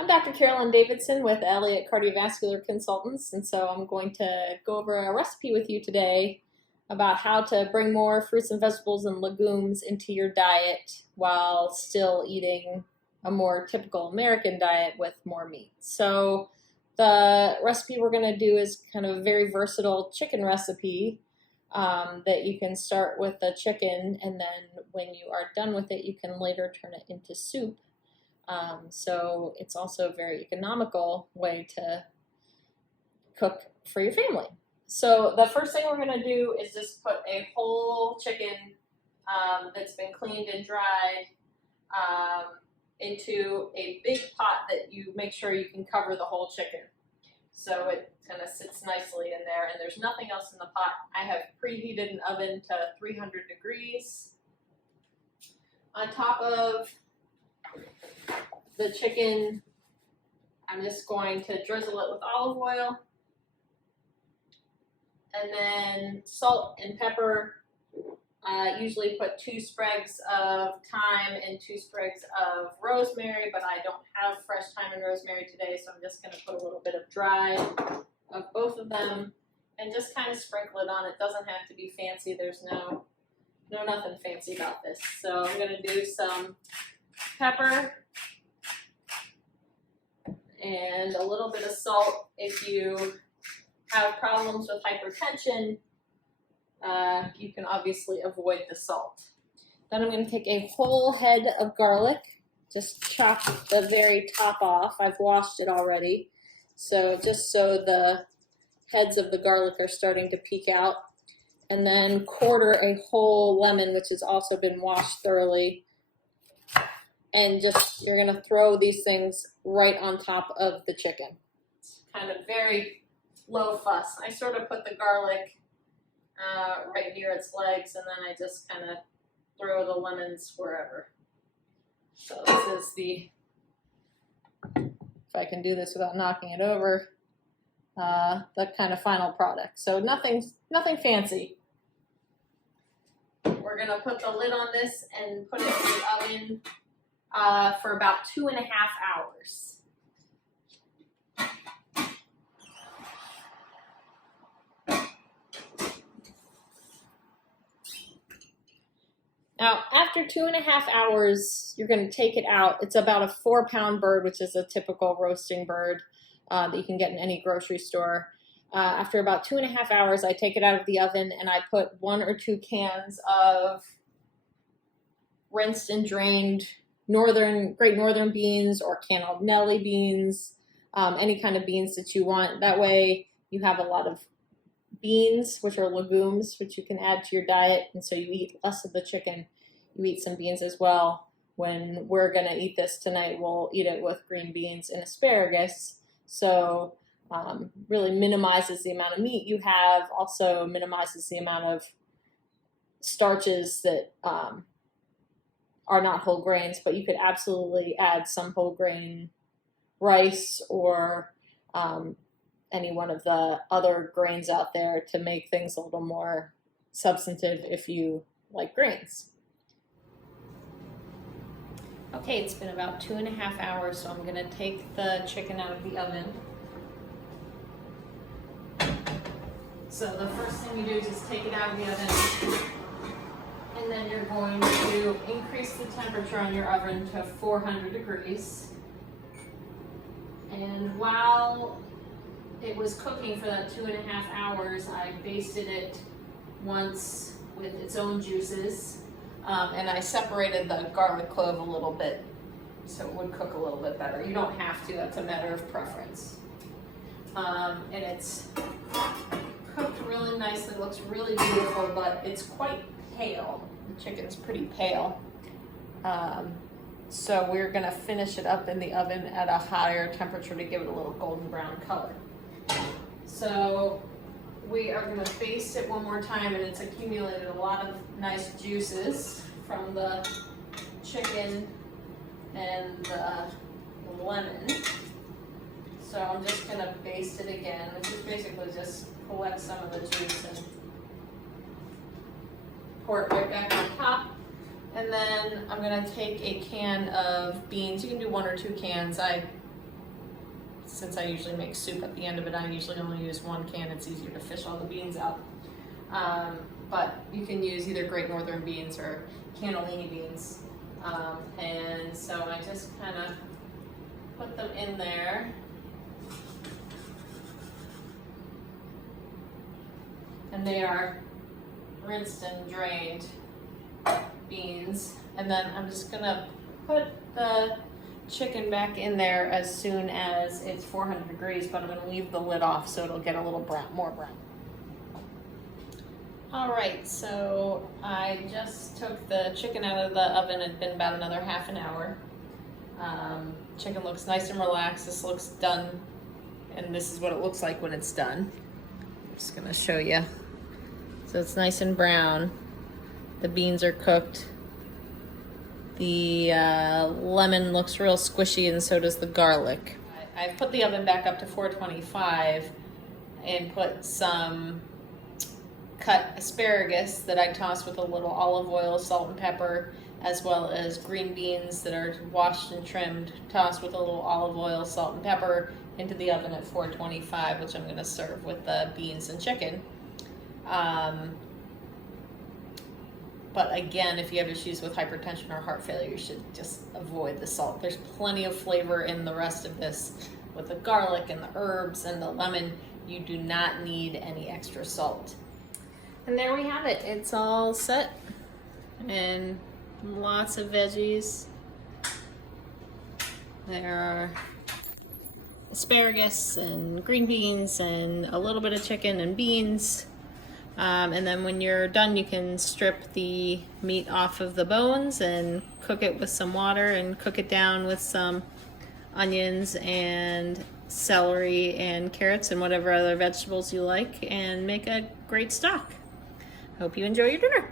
I'm Dr. Carolyn Davidson with Elliot Cardiovascular Consultants, and so I'm going to go over a recipe with you today about how to bring more fruits and vegetables and legumes into your diet while still eating a more typical American diet with more meat. So the recipe we're going to do is kind of a very versatile chicken recipe that you can start with the chicken, and then when you are done with it, you can later turn it into soup. So it's also a very economical way to cook for your family. So the first thing we're going to do is just put a whole chicken that's been cleaned and dried into a big pot that you make sure you can cover the whole chicken. So it kind of sits nicely in there, and there's nothing else in the pot. I have preheated an oven to 300 degrees. On top of the chicken, I'm just going to drizzle it with olive oil, and then salt and pepper. Usually put 2 sprigs of thyme and 2 sprigs of rosemary, but I don't have fresh thyme and rosemary today, so I'm just going to put a little bit of dried of both of them and just kind of sprinkle it on. It doesn't have to be fancy. There's nothing fancy about this. So I'm going to do some pepper and a little bit of salt. If you have problems with hypertension, you can obviously avoid the salt. Then I'm going to take a whole head of garlic, just chop the very top off. I've washed it already, so just so the heads of the garlic are starting to peek out. And then quarter a whole lemon, which has also been washed thoroughly. And just, you're going to throw these things right on top of the chicken. It's kind of very low fuss. I sort of put the garlic right near its legs, and then I just kind of throw the lemons wherever. So this is the, if I can do this without knocking it over, the kind of final product. So nothing fancy. We're going to put the lid on this and put it in the oven for about 2.5 hours. Now, after 2.5 hours, you're going to take it out. It's about a 4-pound bird, which is a typical roasting bird that you can get in any grocery store. After about 2.5 hours, I take it out of the oven and I put 1 or 2 cans of rinsed and drained Great Northern beans or cannellini beans, any kind of beans that you want. That way you have a lot of beans, which are legumes, which you can add to your diet, and so you eat less of the chicken. You eat some beans as well. When we're going to eat this tonight, we'll eat it with green beans and asparagus, so really minimizes the amount of meat you have, also minimizes the amount of starches that are not whole grains, but you could absolutely add some whole grain rice or any one of the other grains out there to make things a little more substantive if you like grains. Okay, it's been about 2.5 hours, so I'm going to take the chicken out of the oven. So the first thing you do is just take it out of the oven, and then you're going to increase the temperature on your oven to 400 degrees. And while it was cooking for that 2.5 hours, I basted it once with its own juices, and I separated the garlic clove a little bit so it would cook a little bit better. You don't have to, that's a matter of preference. And it's cooked really nicely, looks really beautiful, but it's quite pale. The chicken's pretty pale. So we're gonna finish it up in the oven at a higher temperature to give it a little golden brown color. So we are going to baste it one more time, and it's accumulated a lot of nice juices from the chicken and the lemon. So I'm just going to baste it again, which is basically just collect some of the juice and pour it right back on top. And then I'm going to take a can of beans. You can do 1 or 2 cans. I since I usually make soup at the end of it, I usually only use 1 can. It's easier to fish all the beans out. But you can use either Great Northern beans or cannellini beans. And so I just kind of put them in there. And they are rinsed and drained beans. And then I'm just gonna put the chicken back in there as soon as it's 400 degrees, but I'm gonna leave the lid off so it'll get a little more brown. All right, so I just took the chicken out of the oven. It's been about another half an hour. Chicken looks nice and relaxed. This looks done, and this is what it looks like when it's done. I'm just gonna show you. So it's nice and brown. The beans are cooked. The lemon looks real squishy, and so does the garlic. I've put the oven back up to 425 and put some cut asparagus that I toss with a little olive oil, salt and pepper, as well as green beans that are washed and trimmed, tossed with a little olive oil, salt and pepper into the oven at 425, which I'm going to serve with the beans and chicken. But again, if you have issues with hypertension or heart failure, you should just avoid the salt. There's plenty of flavor in the rest of this with the garlic and the herbs and the lemon. You do not need any extra salt. And there we have it. It's all set. And lots of veggies. There are asparagus and green beans and a little bit of chicken and beans. And then when you're done, you can strip the meat off of the bones and cook it with some water and cook it down with some onions and celery and carrots and whatever other vegetables you like, and make a great stock. Hope you enjoy your dinner.